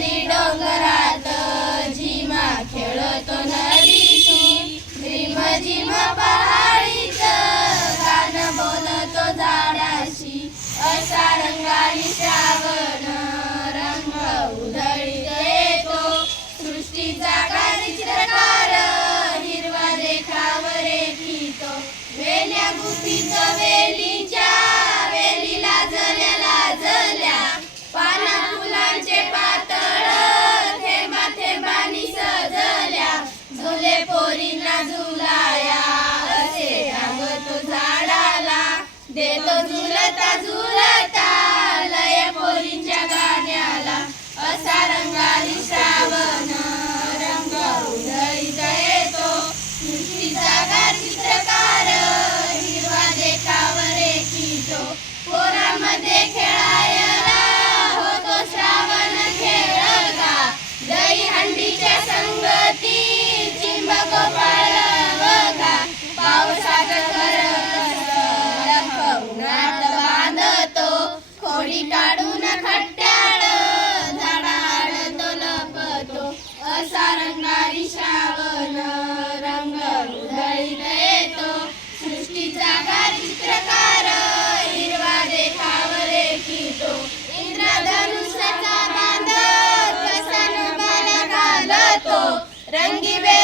തരിടോങ്ങ झुलता झुलता लय पोरींच्या गाण्याला असा रंगाली श्रावण. रंग उधळीचा येतो सृष्टीचा का चित्रकार हिरवा देखावर एकीतो पोरामध्ये खेळ ರಂಗಿವೆ